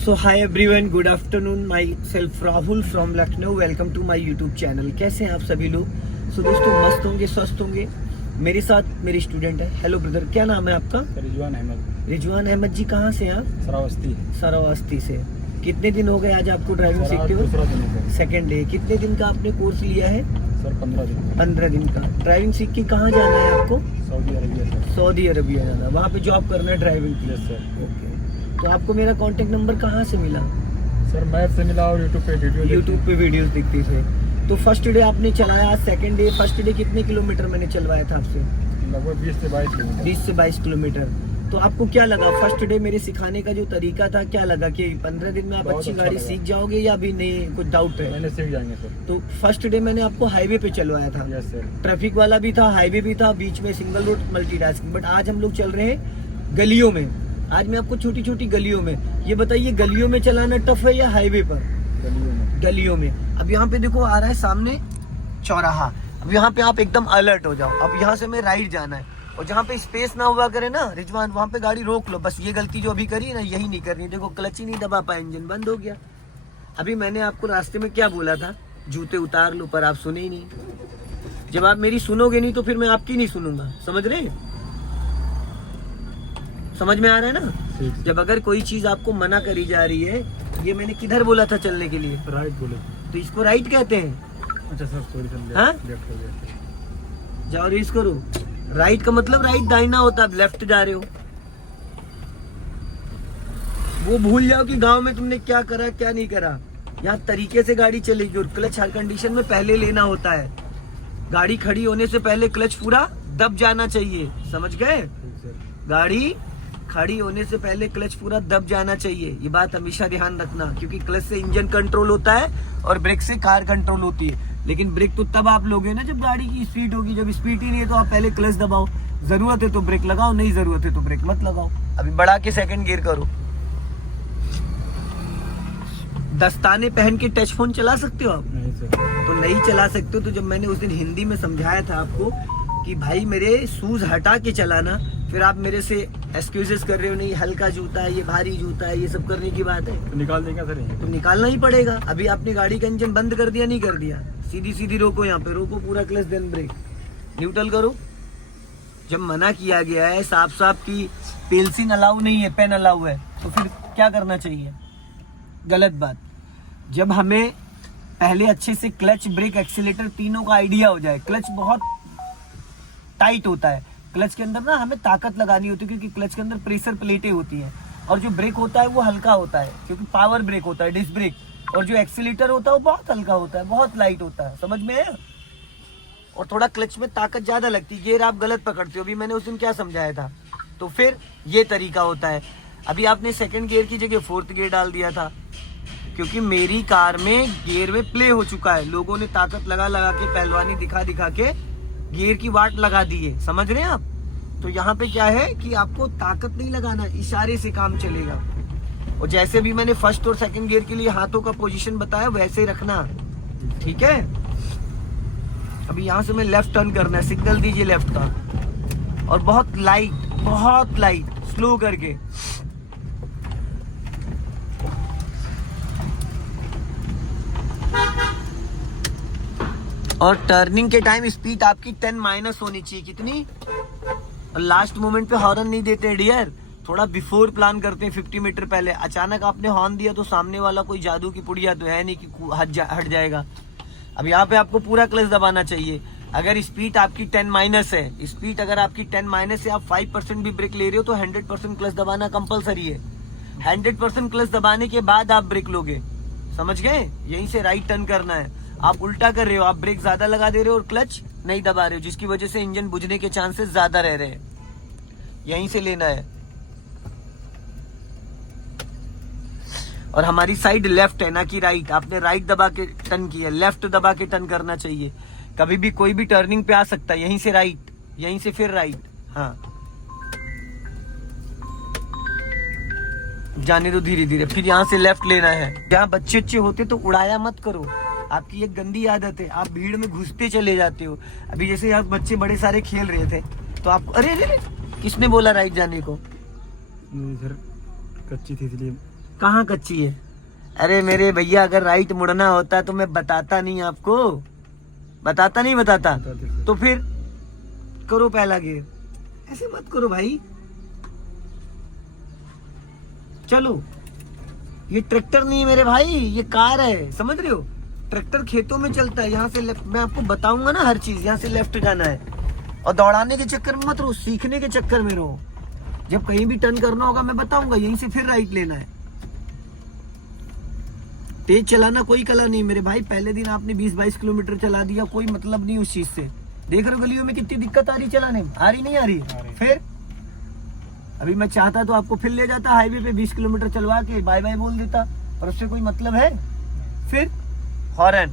So hi everyone, good afternoon. Myself Rahul from Lucknow. Welcome to my YouTube channel. कैसे हैं आप सभी लोग? सो दोस्तों, मस्त होंगे, स्वस्थ होंगे। मेरे साथ मेरी स्टूडेंट है। हेलो ब्रदर, क्या नाम है आपका? रिजवान अहमद। रिजवान अहमद जी, कहाँ से हैं आप? सरावस्ती। सरावस्ती से। कितने दिन हो गए आज आपको ड्राइविंग सीखते हो? दूसरा दिन है सेकेंड डे। कितने दिन का आपने कोर्स लिया है? सर 15 दिन। 15 दिन का। ड्राइविंग सीख के कहाँ जाना है आपको? Saudi Arabia sir. Saudi Arabia जाना है, वहाँ पे जॉब करना है ड्राइविंग की। Yes sir. ओके, तो आपको मेरा कॉन्टेक्ट नंबर कहाँ से मिला? सर मैप से मिला और यूट्यूब पे यूट्यूब पे वीडियोस दिखती थे। तो फर्स्ट डे आपने चलाया, सेकंड डे, फर्स्ट डे कितने किलोमीटर मैंने चलवाया था आपसे? लगभग 20 से 22 किलोमीटर। 20 से 22 किलोमीटर। तो आपको क्या लगा फर्स्ट डे मेरे सिखाने का जो तरीका था? क्या लगा कि 15 दिन में आप बहुत अच्छी अच्छा गाड़ी लगा। सीख जाओगे या अभी नहीं, कुछ डाउट है? मैंने सीख जाएंगे सर। तो फर्स्ट डे मैंने आपको हाईवे पे चलवाया था। Yes sir. ट्रैफिक वाला भी था, हाईवे भी था, बीच में सिंगल रोड मल्टीटास्किंग। बट आज हम लोग चल रहे हैं गलियों में। आज मैं आपको छोटी छोटी गलियों में, ये बताइए गलियों में चलाना टफ है या हाईवे पर? गलियों में। गलियों में। अब यहाँ पे देखो आ रहा है सामने चौराहा। अब यहाँ पे आप एकदम अलर्ट हो जाओ। अब यहाँ से हमें राइट जाना है, और जहाँ पे स्पेस ना हुआ करे ना रिजवान, वहाँ पे गाड़ी रोक लो। बस ये गलती जो अभी करी ना, यही नहीं करनी। देखो क्लच ही नहीं दबा पाया, इंजन बंद हो गया। अभी मैंने आपको रास्ते में क्या बोला था? जूते उतार लो, पर आप सुने ही नहीं। जब आप मेरी सुनोगे नहीं तो फिर मैं आपकी नहीं सुनूंगा। समझ रहे हैं? समझ में आ रहा है ना? जब अगर कोई चीज आपको मना करी जा रही है, ये मैंने किधर बोला था चलने के लिए? राइट बोले। तो इसको राइट कहते हैं। अच्छा सर, सॉरी सर। हाँ? लेफ्ट हो गया। जाओ रेस करो। राइट का मतलब राइट दाहिना होता है, लेफ्ट जा रहे हो। वो भूल जाओ कि गांव में तुमने क्या करा क्या नहीं करा। यहाँ तरीके से गाड़ी चलेगी, और क्लच हर कंडीशन में पहले लेना होता है। गाड़ी खड़ी होने से पहले क्लच पूरा दब जाना चाहिए। समझ गए? ठीक सर। गाड़ी खड़ी होने से पहले क्लच पूरा दब जाना चाहिए। ये बात हमेशा ध्यान रखना, क्योंकि क्लच से इंजन कंट्रोल होता है और ब्रेक से कार कंट्रोल होती है। लेकिन ब्रेक तो तब आप लोगे ना जब गाड़ी की स्पीड होगी। जब स्पीड ही नहीं है तो आप पहले क्लच दबाओ। जरूरत है तो ब्रेक लगाओ, नहीं जरूरत है तो ब्रेक मत लगाओ। अभी बढ़ा के सेकंड गियर करो। दस्ताने पहन के टच फोन चला सकते हो आप? नहीं सर। तो नहीं चला सकते हो। तो जब मैंने उस दिन हिंदी में समझाया था आपको कि भाई मेरे शूज हटा के चलाना, फिर आप मेरे से एक्सक्यूजेस कर रहे हो, नहीं हल्का जूता है, ये भारी जूता है, ये सब करने की बात है। तो निकाल देंगे सर ये? तो निकालना ही पड़ेगा। अभी आपने गाड़ी का इंजन बंद कर दिया, नहीं कर दिया? सीधी सीधी रोको, यहाँ पे रोको पूरा क्लच, देन ब्रेक, न्यूट्रल करो। जब मना किया गया है साफ साफ की पेंसिल अलाउ नहीं है, पेन अलाउ है, तो फिर क्या करना चाहिए? गलत बात। जब हमें पहले अच्छे से क्लच, ब्रेक, एक्सीलेटर तीनों का आइडिया हो जाए। क्लच बहुत टाइट होता है, क्लच के अंदर ना हमें ताकत लगानी होती है, क्योंकि क्लच के अंदर प्रेशर प्लेटें होती हैं। और जो ब्रेक होता है वो हल्का होता है, क्योंकि पावर ब्रेक होता है, डिस्क ब्रेक। और जो एक्सीलेटर होता है वो बहुत हल्का होता है, बहुत लाइट होता है। समझ में है? और थोड़ा क्लच में ताकत ज्यादा लगती है। गियर आप गलत पकड़ते हो। अभी मैंने उस दिन क्या समझाया था? तो फिर ये तरीका होता है। अभी आपने सेकंड गियर की जगह फोर्थ गियर डाल दिया था, क्योंकि मेरी कार में गियर में प्ले हो चुका है। लोगों ने ताकत लगा लगा के, पहलवानी दिखा दिखा के गियर की वाट लगा दी है। समझ रहे हैं आप? तो यहाँ पे क्या है कि आपको ताकत नहीं लगाना, इशारे से काम चलेगा। और जैसे भी मैंने फर्स्ट और सेकंड गियर के लिए हाथों का पोजीशन बताया, वैसे ही रखना। ठीक है? अभी यहाँ से मैं लेफ्ट टर्न करना है, सिग्नल दीजिए लेफ्ट का, और बहुत लाइट स्लो करके। और टर्निंग के टाइम स्पीड आपकी 10 माइनस होनी चाहिए। कितनी? और लास्ट मोमेंट पे हॉर्न नहीं देते डियर, थोड़ा बिफोर प्लान करते हैं 50 मीटर पहले। अचानक आपने हॉर्न दिया तो सामने वाला कोई जादू की पुड़िया तो है नहीं कि हट जाएगा। अब यहाँ पे आपको पूरा क्लच दबाना चाहिए। अगर स्पीड आपकी 10 माइनस है, स्पीड अगर आपकी 10 माइनस है, आप 5% भी ब्रेक ले रहे हो तो 100% क्लच दबाना कंपलसरी है। 100% क्लच दबाने के बाद आप ब्रेक लोगे। समझ गए? यहीं से राइट टर्न करना है। आप उल्टा कर रहे हो, आप ब्रेक ज्यादा लगा दे रहे हो और क्लच नहीं दबा रहे हो, जिसकी वजह से इंजन बुझने के चांसेस ज्यादा रह रहे हैं। यहीं से लेना है। और हमारी साइड लेफ्ट है ना कि राइट। आपने राइट दबा के टर्न किया, लेफ्ट दबा के टर्न करना चाहिए। कभी भी कोई भी टर्निंग पे आ सकता है। यहीं से राइट, यहीं से फिर राइट। हाँ, जाने दो धीरे धीरे। फिर यहाँ से लेफ्ट लेना है। जहाँ बच्चे अच्छे होते तो उड़ाया मत करो। आपकी एक गंदी आदत है, आप भीड़ में घुसते चले जाते हो। अभी जैसे यहाँ बच्चे बड़े सारे खेल रहे थे तो आप, अरे किसने बोला राइट जाने को? इधर कच्ची थी इसलिए कहाँ कच्ची है? अरे मेरे भैया, अगर राइट मुड़ना होता तो मैं बताता नहीं आपको, बताता नहीं बताता। बताते सर। तो फिर करो पहला गियर, ऐसे मत करो भाई। चलो, ये ट्रैक्टर नहीं है मेरे भाई, ये कार है, समझ रहे हो? ट्रैक्टर खेतों में चलता है, यहाँ से लेफ्ट, मैं आपको बताऊंगा ना हर चीज, यहाँ से लेफ्ट जाना है। और दौड़ाने के चक्कर में मत रहो, सीखने के चक्कर में रहो। जब कहीं भी टर्न करना होगा मैं बताऊंगा, यहीं से फिर राइट लेना है। तेज चलाना कोई कला नहीं मेरे भाई, पहले दिन आपने 20-22 किलोमीटर चला दिया, कोई मतलब नहीं उस चीज से। देख रहे हो गलियों में कितनी दिक्कत आ रही चलाने में, आ रही नहीं आ रही? फिर अभी मैं चाहता तो आपको फिर ले जाता हाईवे पे 20 किलोमीटर चलवा के बाय बाय बोल देता, पर उससे कोई मतलब है? फिर हॉर्न,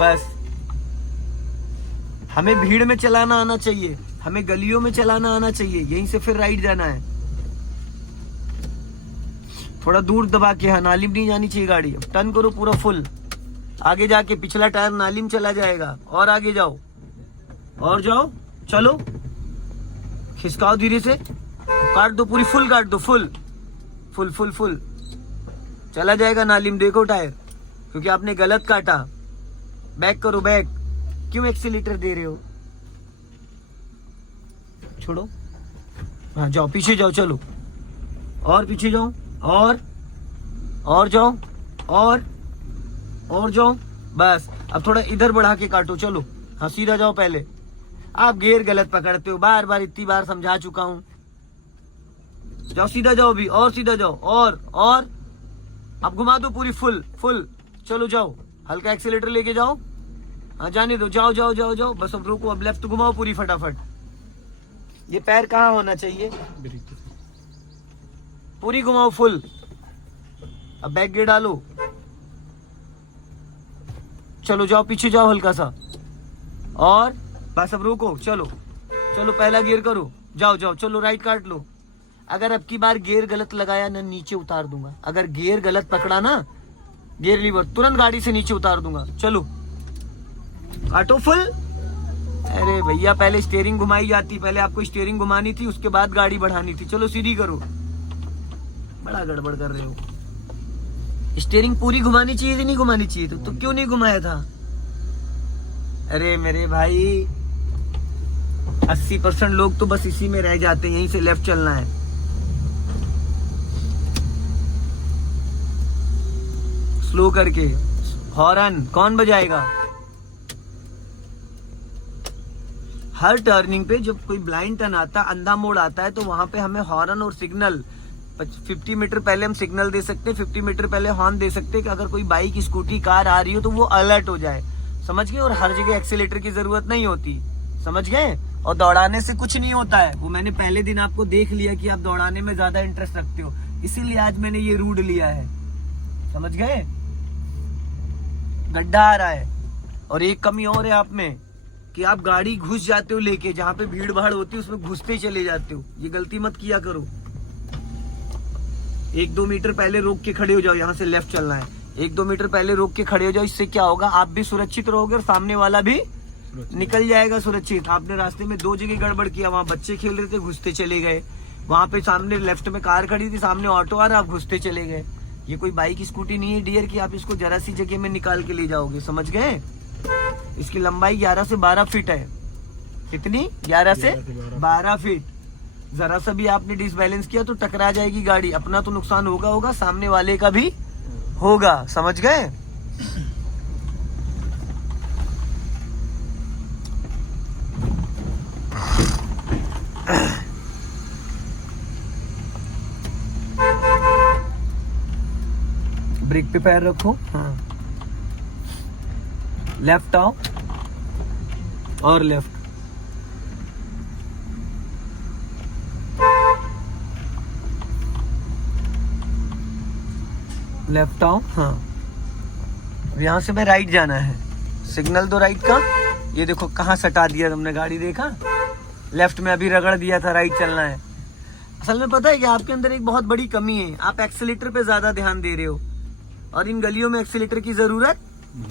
बस। हमें भीड़ में चलाना आना चाहिए, हमें गलियों में चलाना आना चाहिए, यहीं से फिर राइट जाना है। थोड़ा दूर दबा के, हाँ, नाली में नहीं जानी चाहिए गाड़ी। अब टर्न करो पूरा फुल, आगे जाके पिछला टायर नाली में चला जाएगा, और आगे जाओ, और जाओ, चलो, खिसकाओ धीरे से, काट दो पूरी, फुल काट दो, फुल फुल फुल फुल, चला जाएगा नाली में। देखो टायर, क्योंकि आपने गलत काटा। बैक करो, बैक, क्यों एक्सीलेटर दे रहे हो? छोड़ो, हाँ जाओ, पीछे जाओ, चलो, और पीछे जाओ, और जाओ, और जाओ, बस। अब थोड़ा इधर बढ़ा के काटो, चलो, हाँ सीधा जाओ। पहले आप गियर गलत पकड़ते हो, बार बार इतनी बार समझा चुका हूं। जाओ, सीधा जाओ भी, और सीधा जाओ, और अब घुमा दो पूरी, फुल फुल, चलो जाओ, हल्का एक्सीलेटर लेके जाओ, हाँ जाने दो, जाओ जाओ जाओ जाओ, बस अब रोको, अब लेफ्ट घुमाओ पूरी फटाफट। ये पैर कहाँ होना चाहिए? ब्रेक पे सर। पूरी घुमाओ फुल। अब बैक गियर डालो, चलो जाओ, पीछे जाओ हल्का सा, और बस अब रोको, चलो चलो, पहला गियर करो, जाओ जाओ, चलो राइट काट लो। अगर अब की बार गियर गलत लगाया ना, नीचे उतार दूंगा। अगर गियर गलत पकड़ा ना, गियर लीवर, तुरंत गाड़ी से नीचे उतार दूंगा। चलो काटो फुल। अरे भैया, पहले स्टीयरिंग घुमाई जाती, पहले आपको स्टीयरिंग घुमानी थी, उसके बाद गाड़ी बढ़ानी थी। चलो सीधी करो, बड़ा गड़बड़ कर रहे हो। स्टीयरिंग पूरी घुमानी चाहिए थी, नहीं घुमानी चाहिए? तो क्यों नहीं घुमाया था? अरे मेरे भाई, 80% लोग तो बस इसी में रह जाते हैं, यहीं से लेफ्ट चलना है। स्लो करके, हॉर्न कौन बजाएगा? हर टर्निंग पे जब कोई ब्लाइंड टर्न आता, अंधा मोड़ आता है, तो वहां पे हमें हॉर्न और सिग्नल, 50 मीटर पहले हम सिग्नल दे सकते हैं, 50 मीटर पहले हॉर्न दे सकते हैं, कि अगर कोई बाइक, स्कूटी, कार आ रही हो तो वो अलर्ट हो जाए, समझ गए? और हर जगह एक्सीलेटर की जरूरत नहीं होती, समझ गए? और दौड़ाने से कुछ नहीं होता है, वो मैंने पहले दिन आपको देख लिया कि आप दौड़ाने में ज्यादा इंटरेस्ट रखते हो, इसीलिए आज मैंने ये रूट लिया है, समझ गए? गड्ढा आ रहा है, और एक कमी और है आप में, कि आप गाड़ी घुस जाते हो लेके, जहां पे भीड़ भाड़ होती है उसमें घुसते ही चले जाते हो। ये गलती मत किया करो। 1-2 मीटर पहले रोक के खड़े हो जाओ, यहाँ से लेफ्ट चलना है, 1-2 मीटर पहले रोक के खड़े हो जाओ। इससे क्या होगा, आप भी सुरक्षित रहोगे और सामने वाला भी निकल जाएगा सुरक्षित। आपने रास्ते में 2 जगह गड़बड़ किया, वहां बच्चे खेल रहे थे, घुसते चले गए, वहां पे सामने लेफ्ट में कार खड़ी थी, सामने ऑटो आ रहा, आप घुसते चले गए। ये कोई बाइक, स्कूटी नहीं है डियर कि आप इसको जरा सी जगह में निकाल के ले जाओगे, समझ गए? इसकी लंबाई 11 से 12 फीट है। कितनी? 11 से 12 फीट। जरा सा भी आपने डिसबैलेंस किया तो टकरा जाएगी गाड़ी, अपना तो नुकसान होगा, सामने वाले का भी होगा, समझ गए? ब्रेक पे पैर रखो, हाँ, लेफ्ट आओ, और लेफ्ट, लेफ्ट आओ, हाँ। अब यहाँ से मैं राइट जाना है, सिग्नल दो राइट का। ये देखो कहाँ सटा दिया तुमने गाड़ी, देखा? लेफ्ट में अभी रगड़ दिया था, राइट चलना है। असल में पता है कि आपके अंदर एक बहुत बड़ी कमी है, आप एक्सीलेटर पे ज्यादा ध्यान दे रहे हो, और इन गलियों में एक्सीलेटर की जरूरत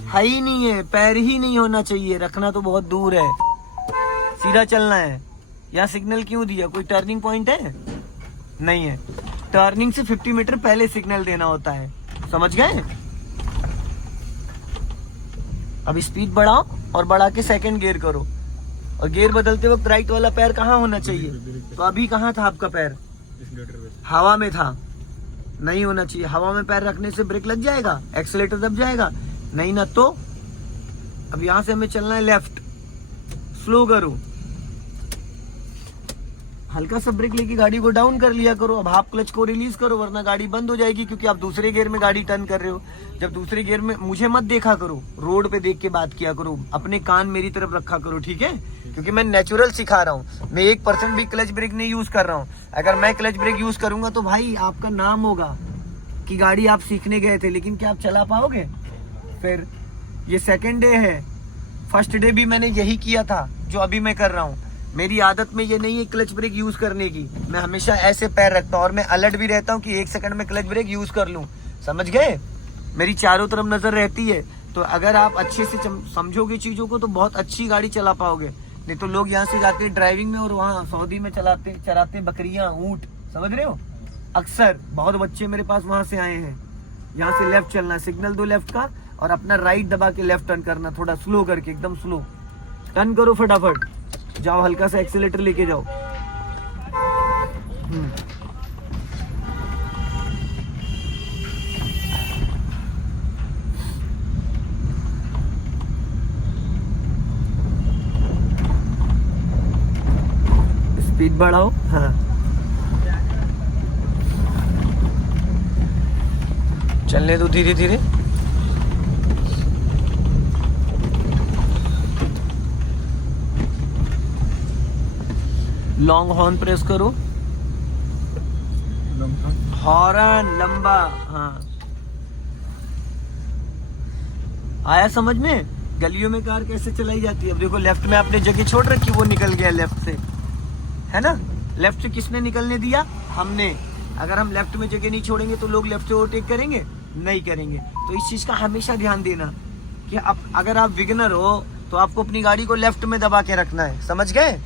है ही नहीं है, पैर ही नहीं होना चाहिए, रखना तो बहुत दूर है, सीधा चलना है। यहाँ सिग्नल क्यों दिया? कोई टर्निंग पॉइंट है? नहीं है। टर्निंग से 50 मीटर पहले सिग्नल देना होता है, समझ गए। अब स्पीड बढ़ाओ और बढ़ा के सेकंड गियर करो, और गियर बदलते वक्त राइट वाला पैर कहाँ होना चाहिए, तो अभी कहाँ था आपका पैर, हवा में था, नहीं होना चाहिए। हवा में पैर रखने से ब्रेक लग जाएगा, एक्सीलेटर दब जाएगा, नहीं ना। तो अब यहां से हमें चलना है लेफ्ट, स्लो करो, हल्का सा ब्रेक लेके गाड़ी को डाउन कर लिया करो। अब हाफ क्लच को रिलीज करो, वरना गाड़ी बंद हो जाएगी, क्योंकि आप दूसरे गियर में गाड़ी टर्न कर रहे हो। जब दूसरे गियर में मुझे मत देखा करो, रोड पे देख के बात किया करो, अपने कान मेरी तरफ रखा करो, ठीक है, क्योंकि मैं नेचुरल सिखा रहा हूँ, मैं 1% भी क्लच ब्रेक नहीं यूज कर रहा हूँ। अगर मैं क्लच ब्रेक यूज करूंगा तो भाई आपका नाम होगा कि गाड़ी आप सीखने गए थे, लेकिन क्या आप चला पाओगे। फिर ये सेकेंड डे है, फर्स्ट डे भी मैंने यही किया था जो अभी मैं कर रहा हूँ। मेरी आदत में ये नहीं है क्लच ब्रेक यूज करने की, मैं हमेशा ऐसे पैर रखता हूँ, और मैं अलर्ट भी रहता हूँ कि 1 सेकंड में क्लच ब्रेक यूज कर लूँ, समझ गए। मेरी चारों तरफ नजर रहती है, तो अगर आप अच्छे से समझोगे चीजों को तो बहुत अच्छी गाड़ी चला पाओगे। नहीं तो लोग यहाँ से जाते हैं ड्राइविंग में और वहाँ सऊदी में चराते बकरियां, ऊंट, समझ रहे हो। अक्सर बहुत बच्चे मेरे पास वहां से आए हैं। यहाँ से लेफ्ट चलना, सिग्नल दो लेफ्ट का, और अपना राइट दबा के लेफ्ट टर्न करना, थोड़ा स्लो करके, एकदम स्लो टर्न करो, फटाफट जाओ, हल्का सा एक्सीलेटर लेके जाओ। स्पीड बढ़ाओ, हाँ चलने दो धीरे धीरे। लॉन्ग हॉर्न प्रेस करो, हॉर्न लंबा, हाँ आया समझ में। गलियों में कार कैसे चलाई जाती है। अब देखो लेफ्ट में आपने जगह छोड़ रखी, वो निकल गया लेफ्ट से, है ना। लेफ्ट से किसने निकलने दिया, हमने। अगर हम लेफ्ट में जगह नहीं छोड़ेंगे तो लोग लेफ्ट से ओवरटेक करेंगे, नहीं करेंगे। तो इस चीज का हमेशा ध्यान देना कि अब अगर आप बिगिनर हो तो आपको अपनी गाड़ी को लेफ्ट में दबा के रखना है, समझ गए।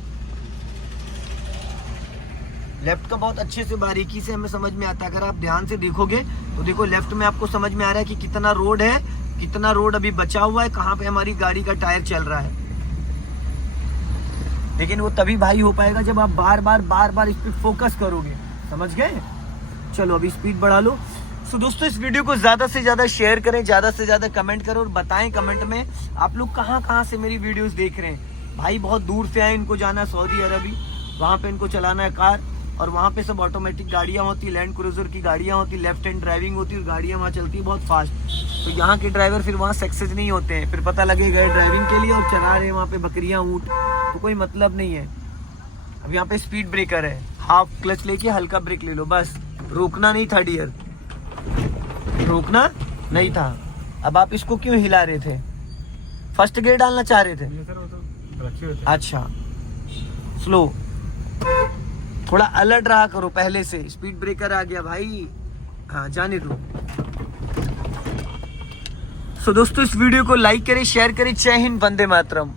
लेफ्ट का बहुत अच्छे से बारीकी से हमें समझ में आता है। अगर आप ध्यान से देखोगे तो देखो लेफ्ट में आपको समझ में आ रहा है कि कितना रोड है, कितना रोड अभी बचा हुआ है, कहाँ पे हमारी गाड़ी का टायर चल रहा है। लेकिन वो तभी भाई हो पाएगा जब आप बार बार इस पे फोकस करोगे, समझ गए। चलो अभी स्पीड बढ़ा लो। सो दोस्तों इस वीडियो को ज्यादा से ज्यादा शेयर करें, ज्यादा से ज्यादा कमेंट करो और बताएं कमेंट में आप लोग कहाँ से मेरी वीडियोस देख रहे हैं। भाई बहुत दूर से आए, इनको जाना है सऊदी अरबी, वहाँ पे इनको चलाना है कार, और वहाँ पे सब ऑटोमेटिक गाड़ियाँ होती, लैंड क्रूजर की गाड़ियाँ होती, लेफ्ट हैंड ड्राइविंग होती है, गाड़ियाँ वहाँ चलती है बहुत फास्ट। तो यहाँ के ड्राइवर फिर वहाँ सक्सेस नहीं होते हैं, फिर पता लगे गए ड्राइविंग के लिए और चला रहे वहाँ पे बकरियाँ, ऊँट, तो कोई मतलब नहीं है। अब यहाँ पे स्पीड ब्रेकर है, हाफ क्लच लेके हल्का ब्रेक ले लो, बस रोकना नहीं था डियर, रोकना नहीं था। अब आप इसको क्यों हिला रहे थे, फर्स्ट गियर डालना चाह रहे थे, अच्छा स्लो, थोड़ा अलर्ट रहा करो पहले से। स्पीड ब्रेकर आ गया भाई, हाँ जाने दो। सो दोस्तों इस वीडियो को लाइक करें, शेयर करें। जय हिंद, वंदे मातरम।